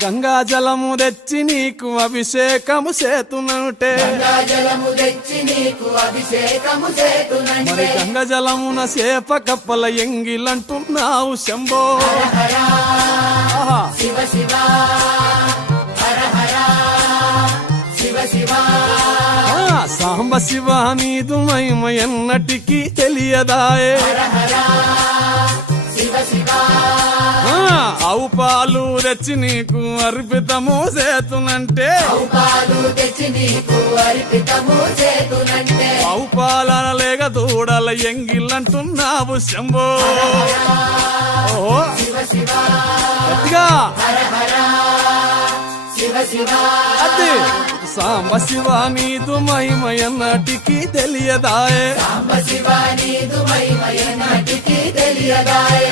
గంగా జలము తెచ్చి నీకు అభిషేకము చేతునంటే మరి గంగా జలమున సేప కప్పల ఎంగిలంటున్నావు శంభో శివ శివ హర హర శివ శివ సాంబ శివ నీదు మహిమ ఎన్నటికీ తెలియదాయే ఆవు పాలు తెచ్చి నీకు అర్పితము చేతునంటే ఆవు పాల లేక దూడల ఎంగిలంటున్నావు శంభో ఓహో గట్టిగా అదే సాంబ శివ నీదు మహిమ ఎన్నటికీ తెలియదాయే సాంబ శివ నీదు మహిమ ఎన్నటికీ తెలియదాయే